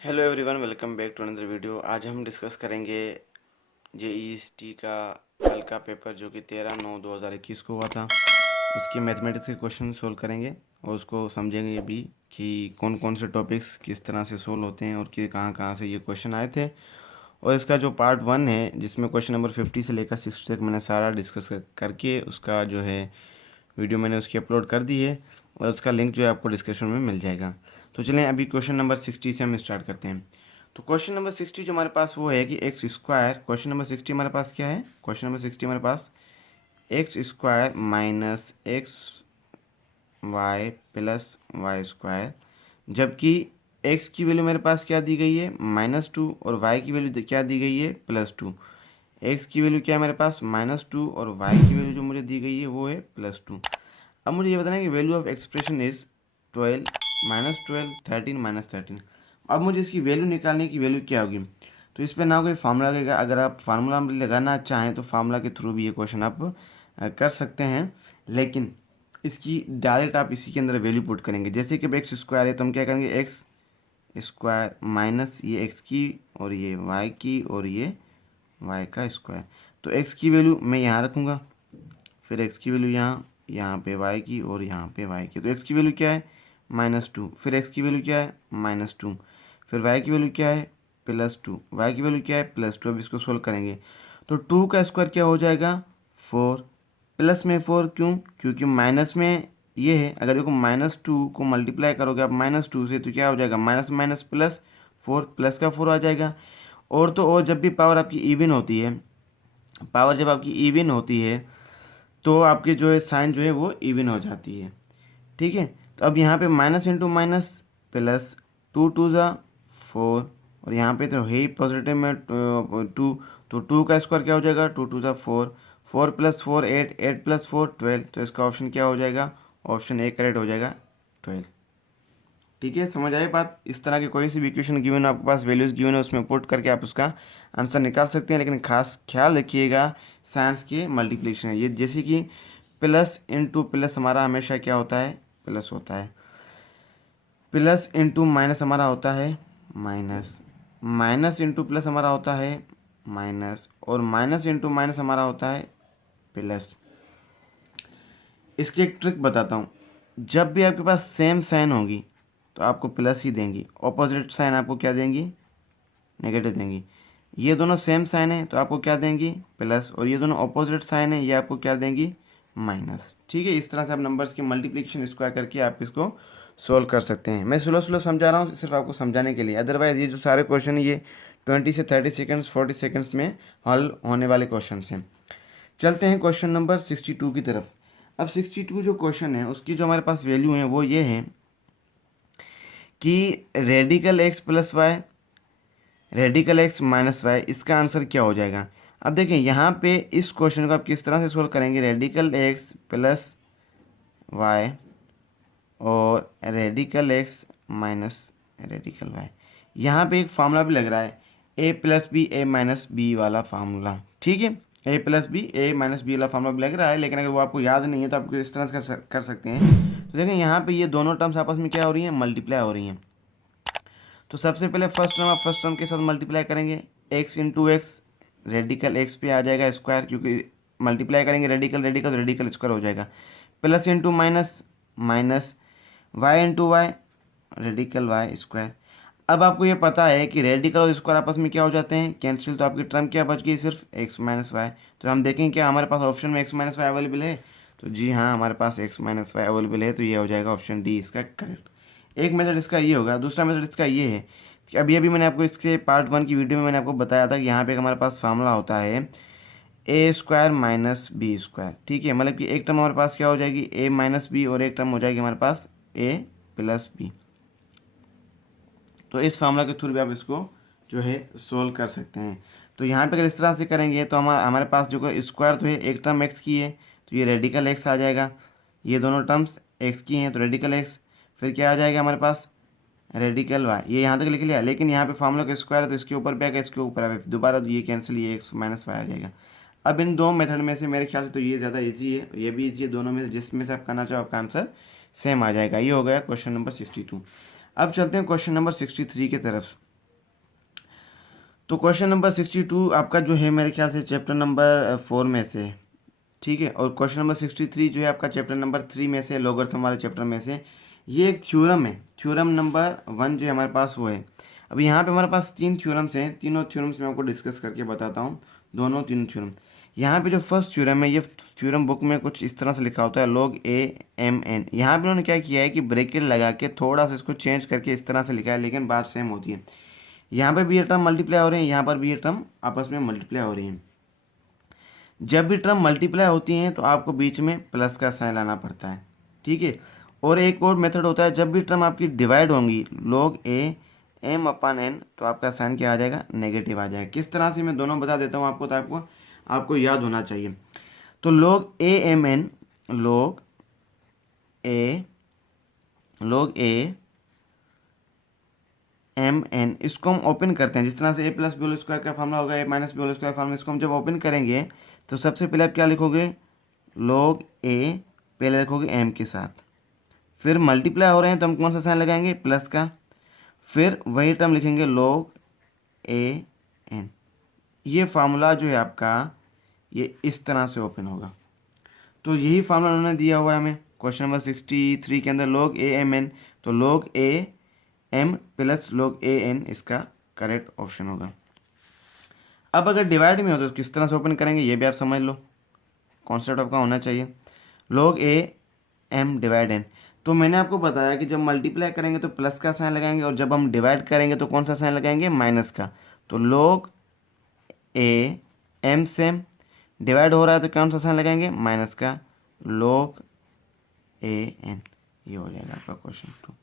Hello everyone, welcome back to another video. आज हम discuss करेंगे जेईईटी का कल का पेपर जो कि 13/9/2021 को हुआ था। उसके मैथमेटिक्स के क्वेश्चन सोल्व करेंगे और उसको समझेंगे भी कि कौन कौन से टॉपिक्स किस तरह से सोल्व होते हैं और कि कहाँ कहाँ से ये क्वेश्चन आए थे। और इसका जो पार्ट 1 है जिसमें क्वेश्चन नंबर 50 से लेकर 60 तक मैंने सारा डिस्कस करके उसका जो है वीडियो मैंने उसकी अपलोड कर दी है और उसका लिंक जो है आपको डिस्क्रिप्शन में मिल जाएगा। तो चलें अभी क्वेश्चन नंबर 60 से हम स्टार्ट करते हैं। तो क्वेश्चन नंबर 60 जो हमारे पास वो है कि एक्स स्क्वायर, क्वेश्चन नंबर 60 हमारे पास क्या है, क्वेश्चन नंबर 60 हमारे पास X square minus X Y plus Y square, जबकि एक्स की वैल्यू मेरे पास क्या दी गई है -2 और वाई की वैल्यू क्या दी गई है +2। एक्स की वैल्यू क्या है मेरे पास -2 और वाई की वैल्यू जो मुझे दी गई है वो है +2। अब मुझे ये बताना है कि वैल्यू ऑफ एक्सप्रेशन इज 12 -12 13 -13। अब मुझे इसकी वैल्यू निकालने की वैल्यू क्या होगी। तो इस पर ना कोई फार्मूला लगेगा, अगर आप फार्मूला लगाना चाहें तो फार्मूला के थ्रू भी ये क्वेश्चन आप कर सकते हैं, लेकिन इसकी डायरेक्ट आप इसी के अंदर वैल्यू पुट करेंगे। जैसे कि एक्स स्क्वायर है तो हम क्या करेंगे, एक्स स्क्वायर माइनस ये एक्स की और ये वाई की और ये वाई का स्क्वायर। तो एक्स की वैल्यू मैं यहाँ रखूँगा, फिर एक्स की वैल्यू यहाँ पे वाई की और यहाँ पे वाई की। तो एक्स की वैल्यू क्या है -2, फिर एक्स की वैल्यू क्या है -2, फिर वाई की वैल्यू क्या है +2, वाई की वैल्यू क्या है +2। अब इसको सोल्व करेंगे तो 2 का स्क्वायर क्या हो जाएगा 4, प्लस में 4 क्यों, क्योंकि माइनस में ये है। अगर देखो -2 को मल्टीप्लाई करोगे आप -2 से तो क्या हो जाएगा माइनस माइनस प्लस 4, प्लस का 4 आ जाएगा। और तो और जब भी पावर आपकी इवन होती है, पावर जब आपकी इवन होती है तो आपके जो है साइन जो है वो इवन हो जाती है। ठीक है, तो अब यहाँ पे माइनस इंटू माइनस प्लस, 2 2 ज़ा 4 और यहाँ पे तो है ही पॉजिटिव में 2, तो 2 का स्क्वायर क्या हो जाएगा 2 2 ज़ा 4, 4 + 4 8, 8 + 4 12। तो इसका ऑप्शन क्या हो जाएगा, ऑप्शन ए करेक्ट हो जाएगा 12। ठीक है, समझ आई बात। इस तरह के कोई सी भी इक्वेशन गिवन आपके पास वैल्यूज गिवन है उसमें पुट करके आप उसका आंसर निकाल सकते हैं, लेकिन खास ख्याल रखिएगा साइंस के मल्टीप्लिकेशन है ये। जैसे कि प्लस इंटू प्लस हमारा हमेशा क्या होता है प्लस होता है, प्लस इंटू माइनस हमारा होता है माइनस, माइनस इंटू प्लस हमारा होता है माइनस, और माइनस इंटू माइनस हमारा होता है प्लस। इसकी एक ट्रिक बताता हूँ, जब भी आपके पास सेम साइन होगी तो आपको प्लस ही देंगी, ऑपोजिट साइन आपको क्या देंगी नेगेटिव देंगी। ये दोनों सेम साइन है तो आपको क्या देंगी प्लस, और ये दोनों ऑपोजिट साइन है ये आपको क्या देंगी माइनस। ठीक है, इस तरह से आप नंबर्स की मल्टीप्लिकेशन स्क्वायर करके आप इसको सोल्व कर सकते हैं। मैं स्लो स्लो समझा रहा हूँ सिर्फ आपको समझाने के लिए, अदरवाइज ये जो सारे क्वेश्चन ये 20 से 30 सेकेंड्स 40 सेकेंड्स में हल होने वाले क्वेश्चन हैं। चलते हैं क्वेश्चन नंबर 62 की तरफ। अब 62 जो क्वेश्चन है उसकी जो हमारे पास वैल्यू है वो ये है कि radical X plus Y, radical X minus Y, इसका आंसर क्या हो जाएगा। अब देखें यहाँ पे इस क्वेश्चन को आप किस तरह से सोल्व करेंगे, रेडिकल एक्स प्लस वाई और radical X minus radical Y. यहाँ पे एक फार्मूला भी लग रहा है a+b a-b वाला फार्मूला। ठीक है, a+b a-b वाला फार्मूला भी लग रहा है, लेकिन अगर वो आपको याद नहीं है तो आपको इस तरह से कर सकते हैं। तो देखें यहाँ पे ये दोनों टर्म्स आपस में क्या हो रही हैं मल्टीप्लाई हो रही हैं। तो सबसे पहले फर्स्ट टर्म के साथ मल्टीप्लाई करेंगे, x into x, radical x पे आ जाएगा स्क्वायर, क्योंकि मल्टीप्लाई करेंगे रेडिकल रेडिकल रेडिकल स्क्वायर हो जाएगा, plus into minus minus, Y into Y radical Y square. अब आपको ये पता है कि रेडिकल और स्क्वायर आपस में क्या हो जाते हैं कैंसिल, तो आपकी टर्म क्या बच गई सिर्फ x माइनस वाई। तो हम देखेंगे क्या हमारे पास ऑप्शन में x माइनस वाई अवेलेबल है, तो जी हाँ हमारे पास x माइनस वाई अवेलेबल है, तो ये हो जाएगा ऑप्शन डी इसका करेक्ट। एक मेथड इसका ये होगा, दूसरा मेथड इसका ये है कि अभी मैंने आपको इसके पार्ट 1 की वीडियो में मैंने आपको बताया था कि यहाँ पे हमारे पास फार्मूला होता है a square minus B square. ठीक है, मतलब कि एक टर्म हमारे पास क्या हो जाएगी a माइनस बी और एक टर्म हो जाएगी हमारे पास a प्लस बी। तो इस फार्मूला के थ्रू भी आप इसको जो है सोल्व कर सकते हैं। तो यहाँ पे अगर इस तरह से करेंगे तो हमारे पास जो स्क्वायर तो है, एक टर्म x की है तो ये रेडिकल x आ जाएगा, ये दोनों टर्म्स x की हैं तो रेडिकल x, फिर क्या आ जाएगा हमारे पास रेडिकल y। ये यहाँ तक लिख लिया, लेकिन यहाँ पे फार्मूला का स्क्वायर है तो इसके ऊपर पे आएगा, इसके ऊपर आएगा, दोबारा तो ये कैंसिल, ये x माइनस वाई आ जाएगा। अब इन दो मेथड में से मेरे ख्याल से तो ये ज़्यादा ईजी है, ये भी ईजी है, दोनों में से जिसमें से आप करना चाहो आपका आंसर सेम आ जाएगा। ये हो गया क्वेश्चन नंबर 62। अब चलते हैं क्वेश्चन नंबर 63 की तरफ। तो क्वेश्चन नंबर 62 आपका जो है मेरे ख्याल से चैप्टर नंबर 4 में से है, ठीक है। और क्वेश्चन नंबर 63 जो है आपका चैप्टर नंबर 3 में से, लॉगरिथम वाले चैप्टर में से। ये एक थ्योरम है, थ्योरम नंबर 1 जो है हमारे पास वो है। अभी यहाँ पे हमारे पास 3 थ्योरम्स हैं, तीनों थ्योरम्स मैं आपको डिस्कस करके बताता हूँ, दोनों तीनों थ्योरम। यहाँ पे जो फर्स्ट थ्योरम है, ये थ्योरम बुक में कुछ इस तरह से लिखा होता है, log a m n। यहाँ पे उन्होंने क्या किया है कि ब्रैकेट लगा के थोड़ा सा इसको चेंज करके इस तरह से लिखा है, लेकिन बात सेम होती है। यहाँ पे भी ये टर्म मल्टीप्लाई हो रहे हैं, यहाँ पर भी ये टर्म आपस में मल्टीप्लाई हो रही हैं। जब भी टर्म मल्टीप्लाई होती हैं तो आपको बीच में प्लस का साइन लाना पड़ता है, ठीक है। और एक और मेथड होता है, जब भी टर्म आपकी डिवाइड होंगी log a m/n, तो आपका साइन क्या आ जाएगा, नेगेटिव आ जाएगा। किस तरह से मैं दोनों बता देता हूँ आपको, तो आपको याद होना चाहिए। तो log a m n, log a m n, इसको हम ओपन करते हैं। जिस तरह से a plus B whole square का फॉर्मूला होगा a minus B whole square formula, इसको हम जब ओपन करेंगे तो सबसे पहले आप क्या लिखोगे, log a पहले लिखोगे m के साथ, फिर मल्टीप्लाई हो रहे हैं तो हम कौन सा साइन लगाएंगे, प्लस का, फिर वही टर्म लिखेंगे log a n। ये फार्मूला जो है आपका, ये इस तरह से ओपन होगा। तो यही फार्मूला उन्होंने दिया हुआ है हमें क्वेश्चन नंबर 63 के अंदर, log a m n। तो log a m plus log a n इसका करेक्ट ऑप्शन होगा। अब अगर डिवाइड में हो तो किस तरह से ओपन करेंगे, ये भी आप समझ लो, कॉन्सेप्ट आपका होना चाहिए। log a m divide n, तो मैंने आपको बताया कि जब मल्टीप्लाई करेंगे तो प्लस का साइन लगाएंगे, और जब हम डिवाइड करेंगे तो कौन सा साइन लगाएंगे, माइनस का। तो log a m से डिवाइड हो रहा है तो कौन सा साइन लगाएंगे, माइनस का, log a n। ये हो जाएगा आपका क्वेश्चन 2।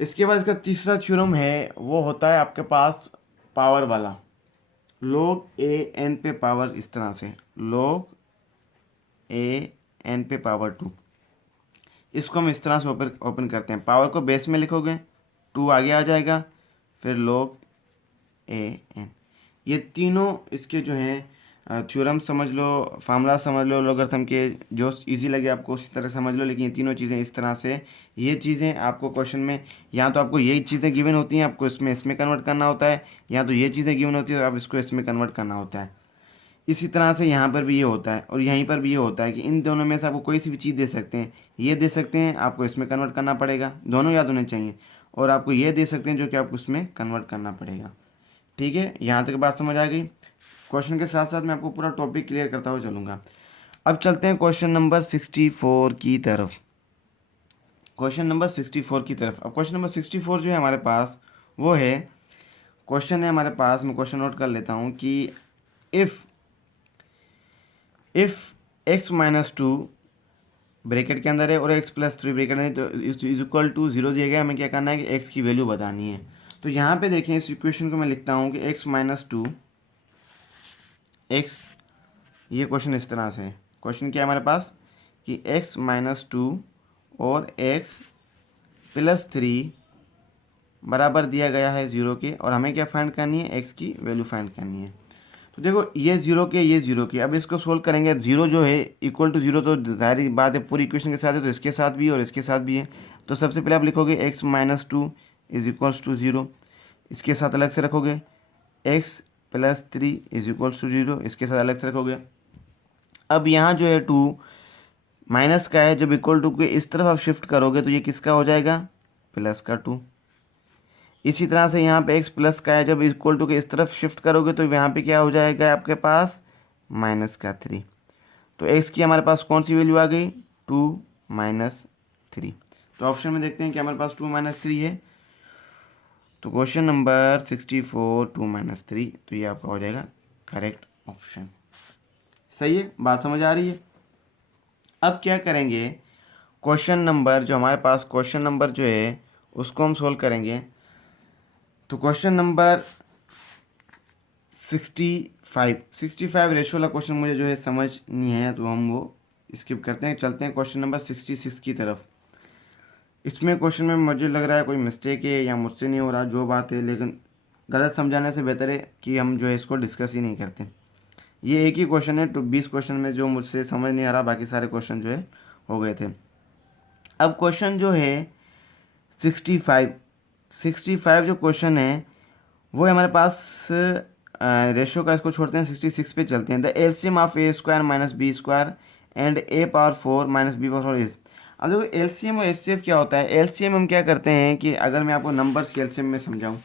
इसके बाद इसका तीसरा थ्योरम है, वो होता है आपके पास पावर वाला, log a n पे पावर, इस तरह से log a n पे पावर 2। इसको हम इस तरह से ओपन करते हैं, पावर को बेस में लिखोगे, 2 आगे आ जाएगा, फिर log a n। ये तीनों इसके जो हैं थ्योरम समझ लो, फार्मूला समझ लो, लॉगरिथम के जो इजी लगे आपको उसी तरह समझ लो। लेकिन ये तीनों चीज़ें इस तरह से, ये चीज़ें आपको क्वेश्चन में, या तो आपको यही चीज़ें गिवन होती हैं, आपको इसमें कन्वर्ट करना होता है, या तो ये चीज़ें गिवन होती है तो आप इसको इसमें कन्वर्ट करना होता है। इसी तरह से यहाँ पर भी ये होता है और यहीं पर भी ये होता है कि इन दोनों में से आपको कोई सी भी चीज़ दे सकते हैं, ये दे सकते हैं, आपको इसमें कन्वर्ट करना पड़ेगा, दोनों याद होने चाहिए। और आपको ये दे सकते हैं जो कि आपको उसमें कन्वर्ट करना पड़ेगा, ठीक है। यहाँ तक बात समझ आ गई। क्वेश्चन के साथ साथ मैं आपको पूरा टॉपिक क्लियर करता हुआ चलूँगा। अब चलते हैं क्वेश्चन नंबर 64 की तरफ, क्वेश्चन नंबर 64 की तरफ। अब क्वेश्चन नंबर 64 जो है हमारे पास, वो है, क्वेश्चन है हमारे पास, मैं क्वेश्चन नोट कर लेता हूँ कि इफ़ x माइनस 2 ब्रैकेट के अंदर है और x प्लस 3 ब्रैकेट है, तो इज इक्वल टू 0 दिया गया, हमें क्या करना है कि x की वैल्यू बतानी है। तो यहाँ पे देखें, इस इक्वेशन को मैं लिखता हूँ कि x माइनस 2 x, ये क्वेश्चन इस तरह से है। क्वेश्चन क्या है हमारे पास कि x माइनस 2 और x प्लस 3 बराबर दिया गया है 0 के, और हमें क्या फाइंड करनी है, x की वैल्यू फाइंड करनी है। तो देखो ये 0 के, ये 0 के, अब इसको सोल्व करेंगे। 0 जो है इक्वल टू 0, तो जाहिर बात है पूरी इक्वेशन के साथ है, तो इसके साथ भी है और इसके साथ भी है। तो सबसे पहले आप लिखोगे x minus 2 is equals to 0, इसके साथ अलग से रखोगे x plus 3 is equals to 0, इसके साथ अलग से रखोगे। अब यहाँ जो है 2 माइनस का है, जब इक्वल टू के इस तरफ आप शिफ्ट करोगे तो ये किसका हो जाएगा, प्लस का 2। इसी तरह से यहाँ पे x प्लस का है, जब इक्वल टू के इस तरफ शिफ्ट करोगे तो यहाँ पे क्या हो जाएगा आपके पास, माइनस का 3। तो x की हमारे पास कौन सी वैल्यू आ गई, 2 माइनस 3। तो ऑप्शन में देखते हैं कि हमारे पास 2 माइनस 3 है। तो क्वेश्चन नंबर 64 2 माइनस 3, तो ये आपका हो जाएगा करेक्ट ऑप्शन। सही है, बात समझ आ रही है। अब क्या करेंगे, क्वेश्चन नंबर जो हमारे पास, क्वेश्चन नंबर जो है उसको हम सोल्व करेंगे। तो क्वेश्चन नंबर 65 रेशो वाला क्वेश्चन मुझे जो है समझ नहीं है, तो हम वो स्किप करते हैं। चलते हैं क्वेश्चन नंबर 66 की तरफ। इसमें क्वेश्चन में मुझे लग रहा है कोई मिस्टेक है या मुझसे नहीं हो रहा, जो बात है, लेकिन गलत समझाने से बेहतर है कि हम जो है इसको डिस्कस ही नहीं करते। ये एक ही क्वेश्चन है, तो 20 क्वेश्चन में जो मुझसे समझ नहीं आ रहा, बाकी सारे क्वेश्चन जो है हो गए थे। अब क्वेश्चन जो है 65 जो क्वेश्चन है वो है हमारे पास रेशो का, इसको छोड़ते हैं 66 पे चलते हैं। The LCM of A square minus B square and A power 4 minus B power 4 is. अब देखो एलसीएम और एचसीएफ क्या होता है। एलसीएम हम क्या करते हैं कि अगर मैं आपको नंबर्स के एलसीएम में समझाऊँ,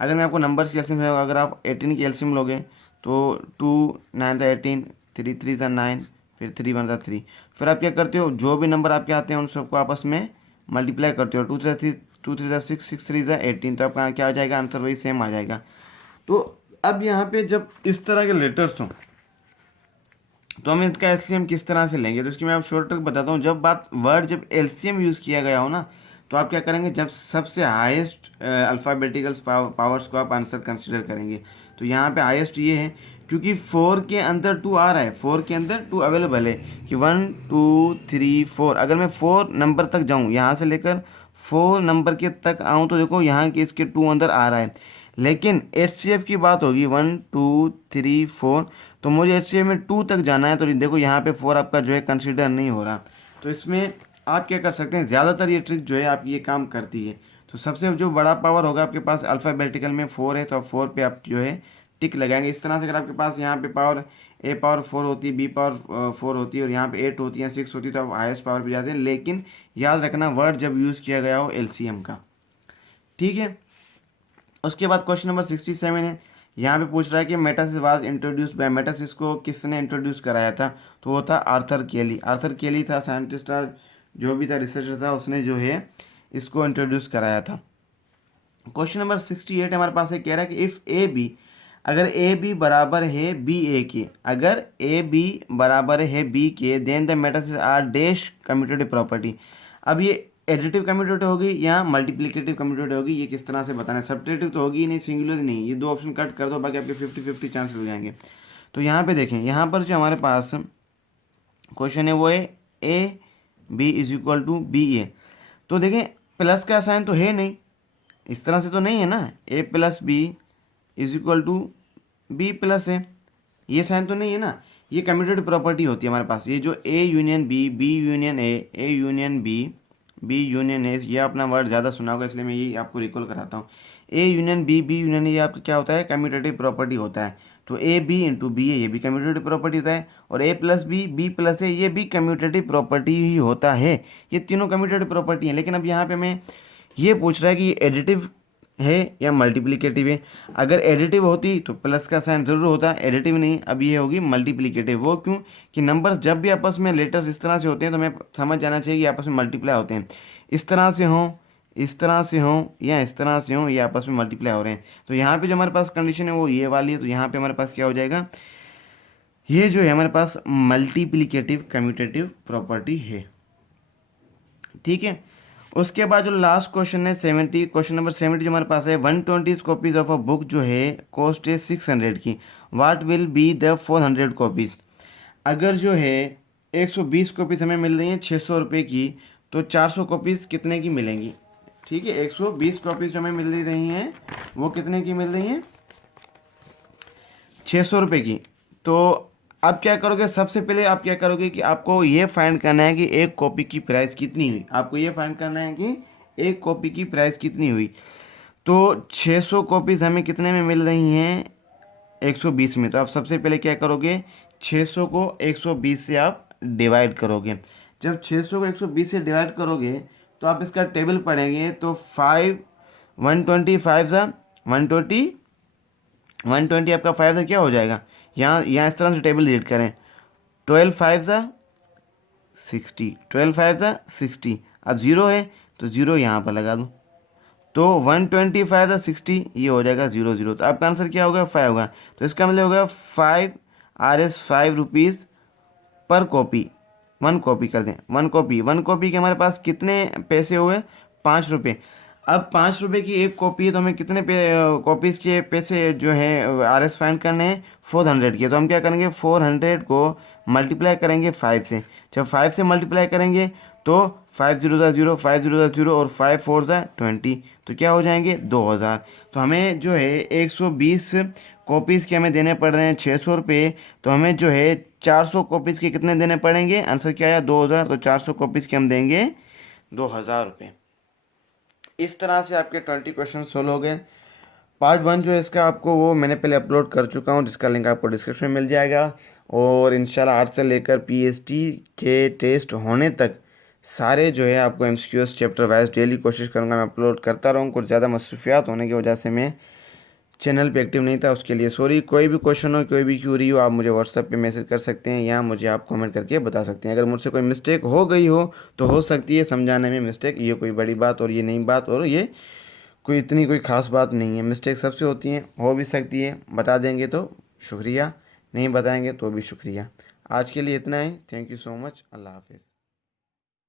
अगर मैं आपको नंबर्स की एलसीएम समझाऊँ, अगर आप 18 की एलसीएम लोगे तो 2 9 ज़ा 18, 3 3 ज़ा 9, फिर 3 1 ज़ा 3। फिर आप क्या करते हो, जो भी नंबर आपके आते हैं उन सबको आपस में मल्टीप्लाई करते हो। 2 3 3, 2 3 ज़ा 6, 6 3 ज़ा 18, तो आपका क्या हो जाएगा, आंसर वही सेम आ जाएगा। तो अब यहाँ पे जब इस तरह के लेटर्स हों तो हम इसका एलसीएम किस तरह से लेंगे, तो इसकी मैं आप शॉर्ट ट्रिक बताता हूँ। जब एलसीएम यूज़ किया गया हो ना, तो आप क्या करेंगे, जब सबसे हाईएस्ट अल्फ़ाबेटिकल पावर्स को आप आंसर कंसिडर करेंगे। तो यहाँ पे हाईएस्ट ये है क्योंकि 4 के अंदर 2 आ रहा है, 4 के अंदर 2 अवेलेबल है कि 1 2 3 4। अगर मैं 4 नंबर तक जाऊँ, यहाँ से लेकर 4 नंबर के तक आऊँ, तो देखो यहाँ के इसके 2 अंदर आ रहा है। लेकिन एचसीएफ की बात होगी 1 2 3 4, तो मुझे एचसीएफ में 2 तक जाना है। तो देखो यहाँ पे 4 आपका जो है कंसीडर नहीं हो रहा। तो इसमें आप क्या कर सकते हैं, ज़्यादातर ये ट्रिक जो है आप ये काम करती है। तो सबसे जो बड़ा पावर होगा आपके पास अल्फ़ाबेटिकल में 4 है, तो आप 4 पे आप जो है टिक लगाएंगे। इस तरह से अगर आपके पास यहाँ पे पावर ए पावर 4 होती है, बी पावर 4 होती है और यहाँ पे 8 होती है, 6 होती है, तो आप हाईएस्ट पावर पे जाते हैं। लेकिन याद रखना वर्ड जब यूज़ किया गया हो एलसीएम का, ठीक है। उसके बाद क्वेश्चन नंबर 67 है। यहाँ पे पूछ रहा है कि मेटासिस वाज इंट्रोड्यूस बाय, मेटासिस को किसने इंट्रोड्यूस कराया था, तो वो था आर्थर केली। आर्थर केली था साइंटिस्ट था, जो भी था रिसर्चर था, उसने जो है इसको इंट्रोड्यूस कराया था। क्वेश्चन नंबर 68 हमारे पास है, कह रहा है कि इफ़ ए बी, अगर ए बी बराबर है बी ए के, अगर ए बी बराबर है बी के, देन द मेटासिस आर डैश कम्यूटेटिव प्रॉपर्टी। अब ये एडिटिव कम्यूटेटिव होगी या मल्टीप्लिकेटिव कम्यूटेटिव होगी, ये किस तरह से बताना है। सब्ट्रैक्टिव तो होगी ही नहीं, सिंगुलर नहीं। ये 2 ऑप्शन कट कर दो, बाकी आपके 50-50 चांसेस हो जाएंगे। तो यहाँ पे देखें, यहाँ पर जो हमारे पास क्वेश्चन है वो है A B is equal to B A. तो देखें प्लस का साइन तो है नहीं, इस तरह से तो नहीं है ना, A plus B is equal to B plus A, ये साइन तो नहीं है ना। ये कम्यूटेटिव प्रॉपर्टी होती है हमारे पास। ये जो A union B, B union A union B, B union A, ये अपना वर्ड ज़्यादा सुना होगा इसलिए मैं ये आपको रिकॉल कराता हूँ। A union B, B union A, ये आपका क्या होता है, कम्यूटेटिव प्रॉपर्टी होता है। तो ए बी इंटू बी ए, ये भी कम्यूटेटिव प्रॉपर्टी होता है। और ए plus B, B plus A, ये भी कम्यूटेटिव प्रॉपर्टी ही होता है। ये तीनों कम्यूटेटिव प्रॉपर्टी हैं। लेकिन अब यहाँ पे मैं ये पूछ रहा है कि एडिटिव है या मल्टीप्लिकेटिव है। अगर एडिटिव होती तो प्लस का साइन जरूर होता, एडिटिव नहीं। अब ये होगी मल्टीप्लिकेटिव। वो क्यों कि नंबर्स जब भी आपस में लेटर्स इस तरह से होते हैं तो हमें समझ जाना चाहिए कि आपस में मल्टीप्लाई होते हैं। इस तरह से हों, इस तरह से हों या इस तरह से हों, ये आपस में मल्टीप्लाई हो रहे हैं। तो यहाँ पे जो हमारे पास कंडीशन है वो ये वाली है। तो यहाँ पे हमारे पास क्या हो जाएगा, ये जो है हमारे पास मल्टीप्लिकेटिव कम्यूटेटिव प्रॉपर्टी है, ठीक है। उसके बाद जो लास्ट क्वेश्चन है 70, क्वेश्चन नंबर 70 जो हमारे पास है, 120 कॉपीज ऑफ अ बुक जो है कॉस्ट है 600 की, what will be the 400 copies. अगर जो है 120 कॉपीज हमें मिल रही हैं 600 रुपये की, तो 400 कॉपीज कितने की मिलेंगी, ठीक है। 120 कॉपीज जो हमें मिल रही हैं वो कितने की मिल रही हैं, 600 रुपये की। तो अब क्या करोगे, सबसे पहले आप क्या करोगे कि आपको ये फाइंड करना है कि एक कॉपी की प्राइस कितनी हुई। आपको ये फाइंड करना है कि एक कॉपी की प्राइस कितनी हुई। तो 600 कॉपीज़ हमें कितने में मिल रही हैं, 120 में। तो आप सबसे पहले क्या करोगे, 600 को 120 से आप डिवाइड करोगे। जब 600 को 120 से डिवाइड करोगे तो आप इसका टेबल पढ़ेंगे तो 120 सा 120 आपका 5 सा क्या हो जाएगा, यहाँ इस तरह से टेबल रीड करें, 12 5 सा 60, 12 5 सा 60। अब जीरो है तो जीरो यहाँ पर लगा दूँ, तो 125 सा 60, ये हो जाएगा 0 0। तो आपका आंसर क्या होगा, 5 होगा। तो इसका मतलब होगा 5 RS 5 रुपीज़ पर कॉपी। 1 कॉपी कर दें, 1 कॉपी के हमारे पास कितने पैसे हुए, 5 रुपये। अब 5 रुपये की एक कॉपी है तो हमें कितने कॉपीज़ के पैसे जो है RS फाइंड करने हैं, 400 के। तो हम क्या करेंगे, 400 को मल्टीप्लाई करेंगे 5 से। जब 5 से मल्टीप्लाई करेंगे तो 5 0 ज़ा 0, 5 0 ज़ा 0 और 5 4 ज़ा 20, तो क्या हो जाएंगे 2000। तो हमें जो है 120 कॉपीज़ के हमें देने पड़ रहे हैं 600 रुपये। तो हमें जो है 400 कॉपीज़ के कितने देने पड़ेंगे, आंसर क्या आया 2000। तो 400 कॉपीज़ के हम देंगे 2000 रुपये। इस तरह से आपके 20 क्वेश्चन सोल्व हो गए। पार्ट 1 जो है इसका आपको वो मैंने पहले अपलोड कर चुका हूँ, जिसका लिंक आपको डिस्क्रिप्शन में मिल जाएगा। और इंशाल्लाह 8 से लेकर पीएचडी के टेस्ट होने तक सारे जो है आपको एमसीक्यूएस चैप्टर वाइज डेली कोशिश करूँगा मैं अपलोड करता रहूँ। कुछ ज़्यादा मसरूफियात होने की वजह से मैं चैनल पे एक्टिव नहीं था, उसके लिए सॉरी। कोई भी क्वेश्चन हो, कोई भी क्यूरी हो, आप मुझे व्हाट्सएप पे मैसेज कर सकते हैं या मुझे आप कमेंट करके बता सकते हैं। अगर मुझसे कोई मिस्टेक हो गई हो तो हो सकती है समझाने में मिस्टेक, ये कोई बड़ी बात और ये नई बात और ये कोई इतनी कोई ख़ास बात नहीं है। मिस्टेक सबसे होती हैं, हो भी सकती है। बता देंगे तो शुक्रिया, नहीं बताएंगे तो भी शुक्रिया। आज के लिए इतना ही। Thank you so much. अल्लाह हाफिज़।